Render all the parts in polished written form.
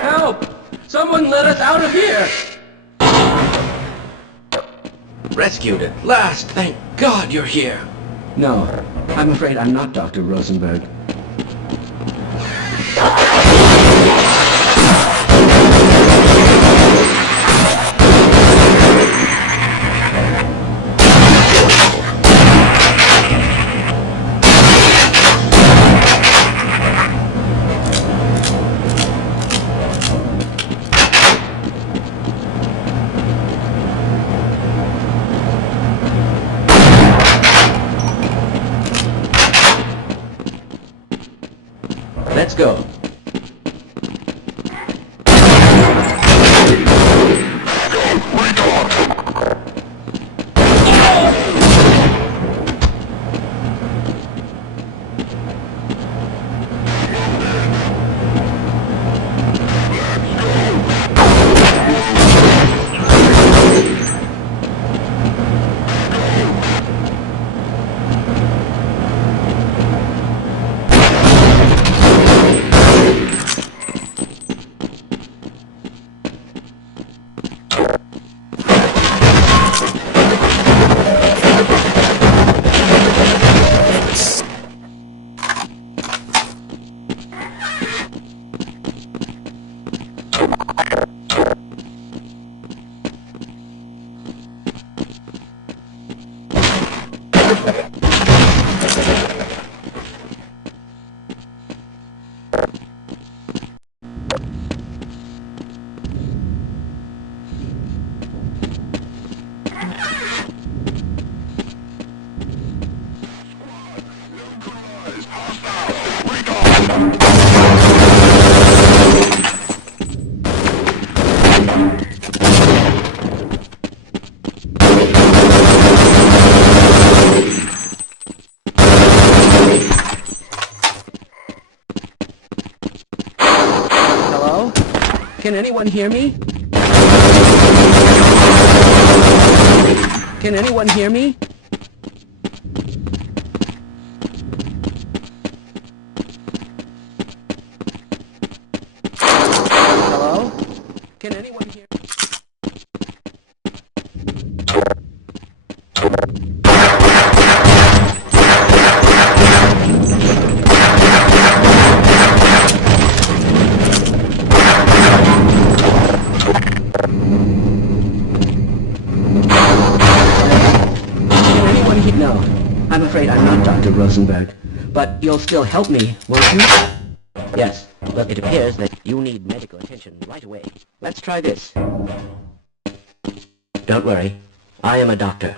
Help! Someone let us out of here! Rescued at last! Thank God you're here! No, I'm afraid I'm not Dr. Rosenberg. Let's go. Hello? Can anyone hear me? Can anyone hear me? Hello? Can anyone hear me? No, I'm afraid I'm not Dr. Rosenberg. But you'll still help me, won't you? Yes, but it appears that you need medical attention right away. Let's try this. Don't worry, I am a doctor.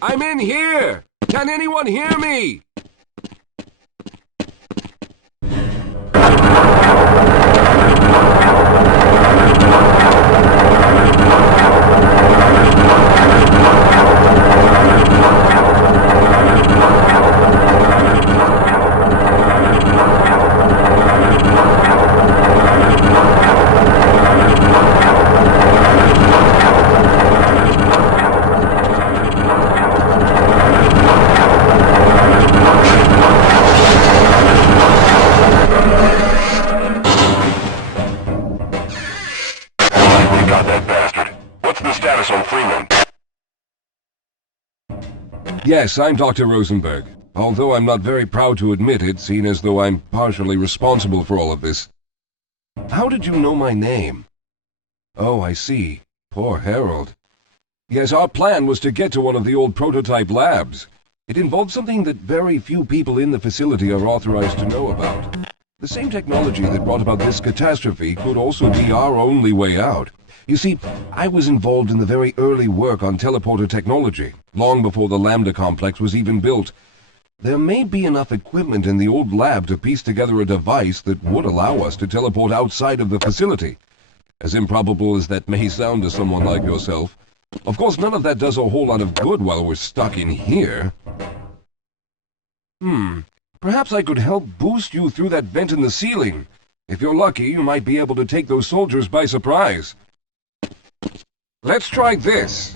I'm in here! Can anyone hear me? Yes, I'm Dr. Rosenberg, although I'm not very proud to admit it, seeing as though I'm partially responsible for all of this. How did you know my name? Oh, I see. Poor Harold. Yes, our plan was to get to one of the old prototype labs. It involved something that very few people in the facility are authorized to know about. The same technology that brought about this catastrophe could also be our only way out. You see, I was involved in the very early work on teleporter technology, long before the Lambda complex was even built. There may be enough equipment in the old lab to piece together a device that would allow us to teleport outside of the facility. As improbable as that may sound to someone like yourself. Of course, none of that does a whole lot of good while we're stuck in here. Perhaps I could help boost you through that vent in the ceiling. If you're lucky, you might be able to take those soldiers by surprise. Let's try this.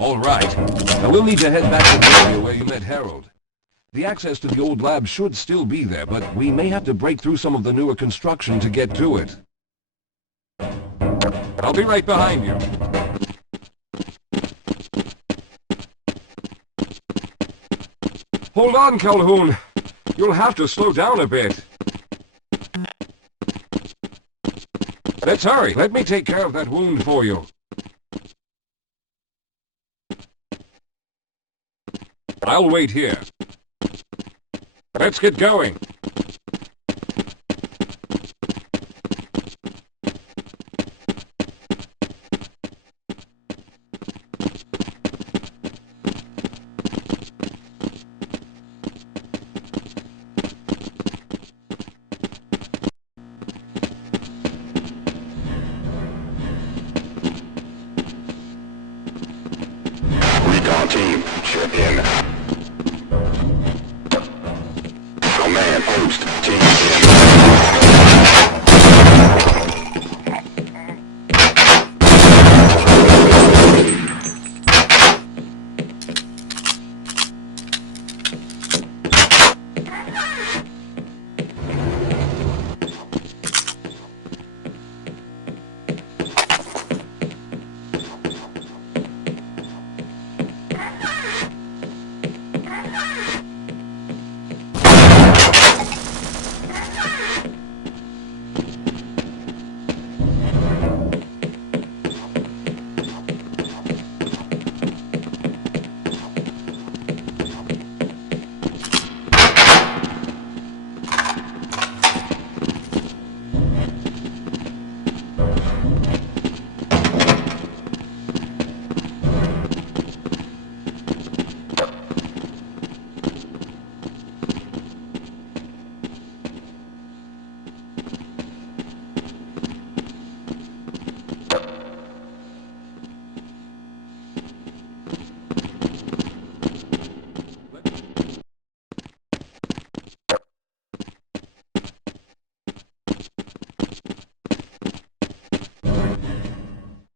All right. Now we'll need to head back to the area where you met Harold. The access to the old lab should still be there, but we may have to break through some of the newer construction to get to it. I'll be right behind you. Hold on, Calhoun. You'll have to slow down a bit. Let's hurry. Let me take care of that wound for you. I'll wait here. Let's get going. Recon team, check in. Command post, team in.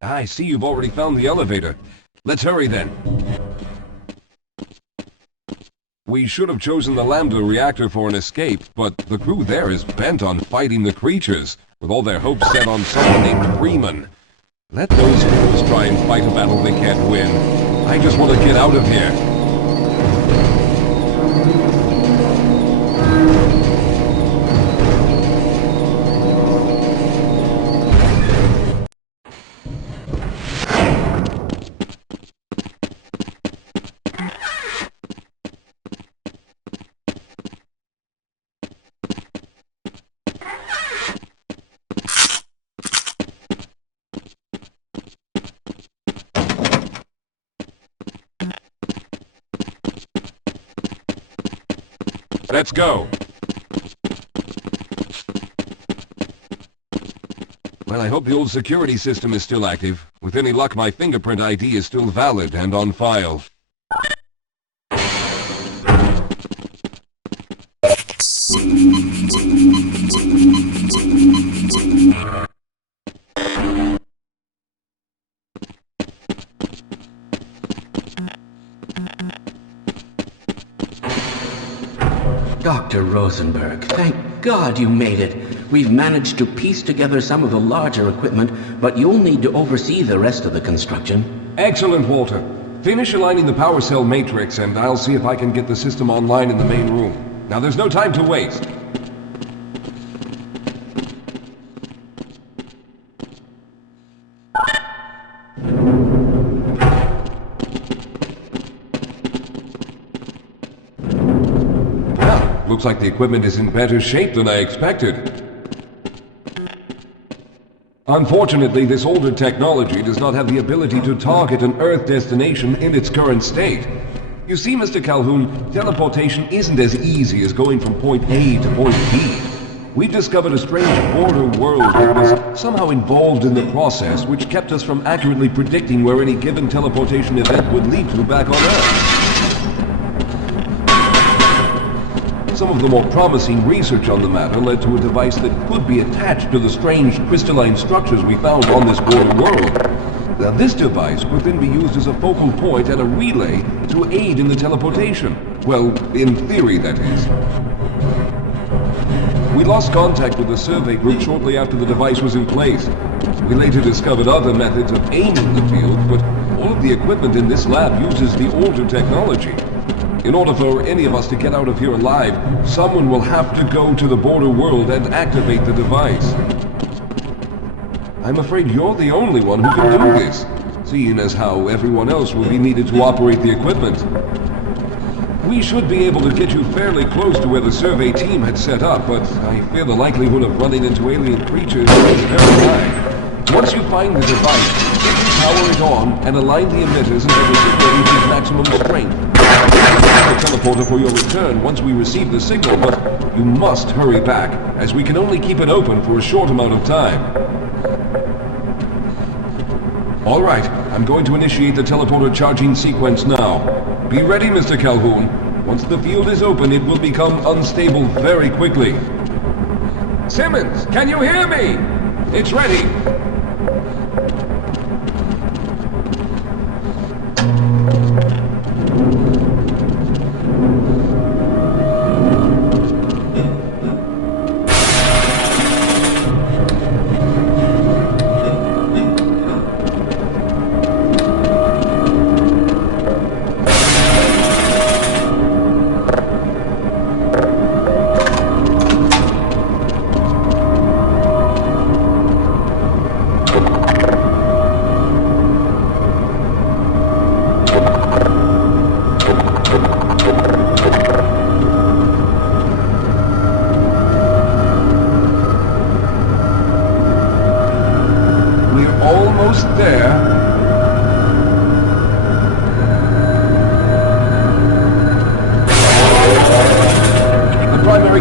I see you've already found the elevator. Let's hurry then. We should have chosen the Lambda reactor for an escape, but the crew there is bent on fighting the creatures, with all their hopes set on someone named Freeman. Let those fools try and fight a battle they can't win. I just want to get out of here. Let's go! Well, I hope the old security system is still active. With any luck, my fingerprint ID is still valid and on file. Dr. Rosenberg, thank God you made it. We've managed to piece together some of the larger equipment, but you'll need to oversee the rest of the construction. Excellent, Walter. Finish aligning the power cell matrix, and I'll see if I can get the system online in the main room. Now, there's no time to waste. Looks like the equipment is in better shape than I expected. Unfortunately, this older technology does not have the ability to target an Earth destination in its current state. You see, Mr. Calhoun, teleportation isn't as easy as going from point A to point B. We've discovered a strange border world that was somehow involved in the process, which kept us from accurately predicting where any given teleportation event would lead to back on Earth. Some of the more promising research on the matter led to a device that could be attached to the strange crystalline structures we found on this border world. Now, this device could then be used as a focal point and a relay to aid in the teleportation. Well, in theory, that is. We lost contact with the survey group shortly after the device was in place. We later discovered other methods of aiming the field, but all of the equipment in this lab uses the older technology. In order for any of us to get out of here alive, someone will have to go to the border world and activate the device. I'm afraid you're the only one who can do this, seeing as how everyone else will be needed to operate the equipment. We should be able to get you fairly close to where the survey team had set up, but I fear the likelihood of running into alien creatures is very high. Once you find the device, simply power it on and align the emitters until the signal reaches maximum strength. We'll the teleporter for your return once we receive the signal, but you must hurry back, as we can only keep it open for a short amount of time. All right, I'm going to initiate the teleporter charging sequence now. Be ready, Mr. Calhoun. Once the field is open, it will become unstable very quickly. Simmons, can you hear me? It's ready.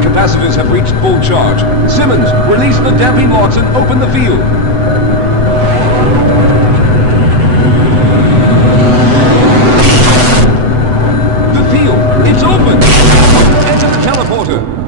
Capacitors have reached full charge. Simmons, release the damping locks and open the field. The field, it's open! Enter the teleporter.